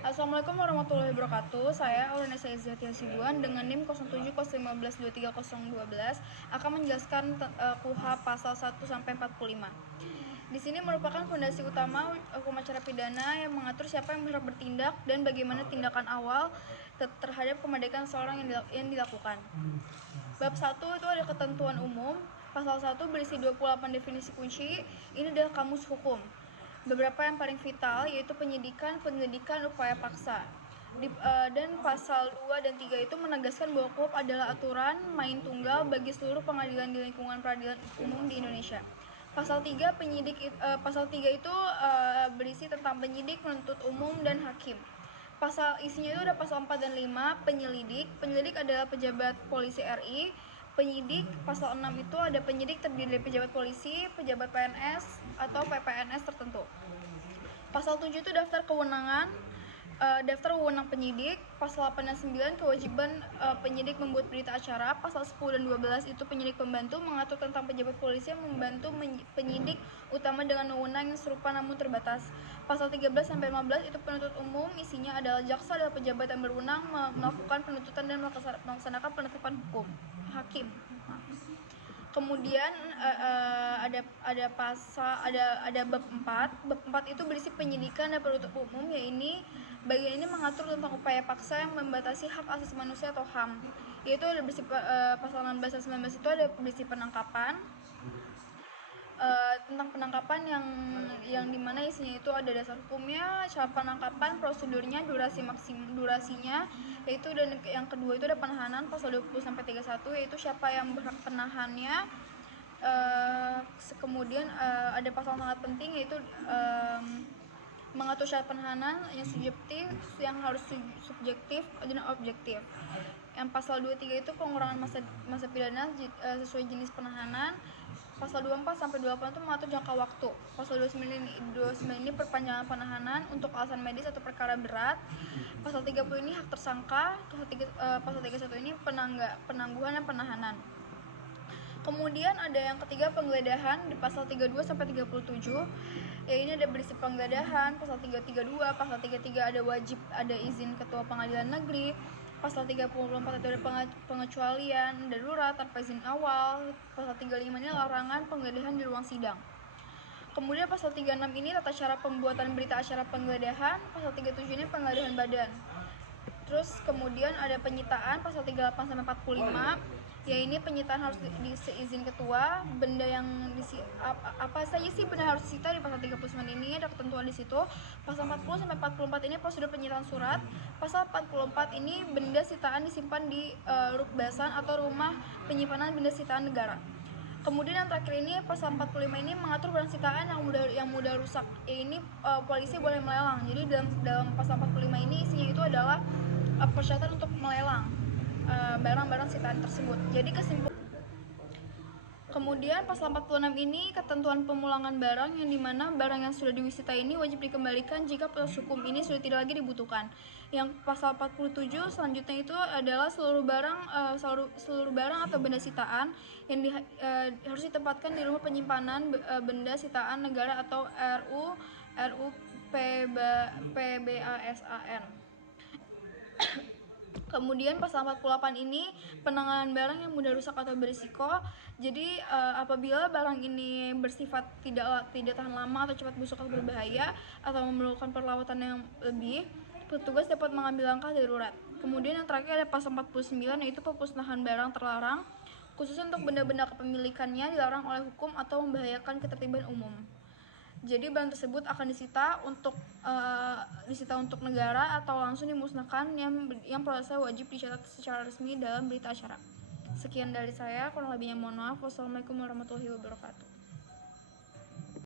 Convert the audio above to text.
Assalamualaikum warahmatullahi wabarakatuh. Saya Aurelia Izzati Hasibuan dengan NIM 07 015 23 012 akan menjelaskan KUHP pasal 1 sampai 45. Di sini merupakan fondasi utama hukum acara pidana yang mengatur siapa yang berhak bertindak dan bagaimana tindakan awal terhadap kemerdekaan seorang yang dilakukan. Bab 1 itu ada ketentuan umum. Pasal 1 berisi 28 definisi kunci. Ini adalah kamus hukum. Beberapa yang paling vital yaitu penyidikan, penyelidikan, upaya paksa. Dan pasal 2 dan 3 itu menegaskan bahwa KUHP adalah aturan main tunggal bagi seluruh pengadilan di lingkungan peradilan umum di Indonesia. Pasal 3 itu berisi tentang penyidik, penuntut umum, dan hakim. Isinya itu ada pasal 4 dan 5, penyelidik. Penyelidik adalah pejabat polisi RI. Penyidik, pasal 6 itu ada penyidik terdiri dari pejabat polisi, pejabat PNS, atau PPNS tertentu. Pasal 7 itu daftar kewenangan, daftar wewenang penyidik. Pasal 8 dan 9 kewajiban penyidik membuat berita acara. Pasal 10 dan 12 itu penyidik pembantu, mengatur tentang pejabat polisi yang membantu penyidik utama dengan wewenang yang serupa namun terbatas. Pasal 13 sampai 15 itu penuntut umum, isinya adalah jaksa adalah pejabat yang berwenang melakukan penuntutan dan melaksanakan penetapan hukum. Hakim. Kemudian ada bab 4. Bab 4 itu berisi penyidikan dan penuntut umum, yaitu bagian ini mengatur tentang upaya paksa yang membatasi hak asasi manusia atau HAM. Yaitu ada berisi pasal 16 dan 19 itu ada berisi penangkapan. Tentang penangkapan yang dimana isinya itu ada dasar hukumnya, cara penangkapan, prosedurnya, durasinya, yaitu, dan yang kedua itu ada penahanan pasal 20 sampai 31 yaitu siapa yang berhak penahannya. Kemudian ada pasal sangat penting yaitu mengatur syarat penahanan yang harus subjektif dan objektif. Yang pasal 23 itu pengurangan masa pidana sesuai jenis penahanan. Pasal 24 sampai 28 itu mengatur jangka waktu. Pasal 29 ini perpanjangan penahanan untuk alasan medis atau perkara berat. Pasal 30 ini hak tersangka. Pasal 31 ini penangguhan dan penahanan. Kemudian ada yang ketiga penggeledahan di pasal 32 sampai 37. Ya, ini ada berisi penggeledahan. Pasal 332, pasal 33 ada wajib ada izin ketua pengadilan negeri. Pasal 34 itu ada pengecualian darurat tanpa izin awal. Pasal 35 ini larangan penggeledahan di ruang sidang. Kemudian pasal 36 ini tata cara pembuatan berita acara penggeledahan. Pasal 37 ini penggeledahan badan. Terus kemudian ada penyitaan pasal 38 sampai 45. Ya, ini penyitaan harus diseizin ketua. Benda yang apa saja sih benda harus disita di pasal 39 ini ada ketentuan di situ. Pasal 40 sampai 44 ini prosedur penyitaan surat. Pasal 44 ini benda sitaan disimpan di rukbasan atau rumah penyimpanan benda sitaan negara. Kemudian yang terakhir ini pasal 45 ini mengatur barang sitaan yang mudah rusak. Ini polisi boleh melelang. Jadi dalam pasal 45 ini isinya itu adalah persyaratan untuk melelang barang-barang sitaan tersebut. Jadi kemudian pasal 46 ini ketentuan pemulangan barang, yang dimana barang yang sudah disita ini wajib dikembalikan jika proses hukum ini sudah tidak lagi dibutuhkan. Yang pasal 47 selanjutnya itu adalah seluruh barang atau benda sitaan yang harus ditempatkan di rumah penyimpanan benda sitaan negara atau RU PBASAN. Kemudian pasal 48 ini penanganan barang yang mudah rusak atau berisiko. Jadi apabila barang ini bersifat tidak tahan lama atau cepat busuk atau berbahaya atau memerlukan perawatan yang lebih, petugas dapat mengambil langkah darurat. Kemudian yang terakhir ada pasal 49 yaitu pemusnahan barang terlarang, khususnya untuk benda-benda kepemilikannya dilarang oleh hukum atau membahayakan ketertiban umum. Jadi barang tersebut akan disita untuk negara atau langsung dimusnahkan yang prosesnya wajib dicatat secara resmi dalam berita acara. Sekian dari saya, kurang lebihnya mohon maaf. Wassalamualaikum warahmatullahi wabarakatuh.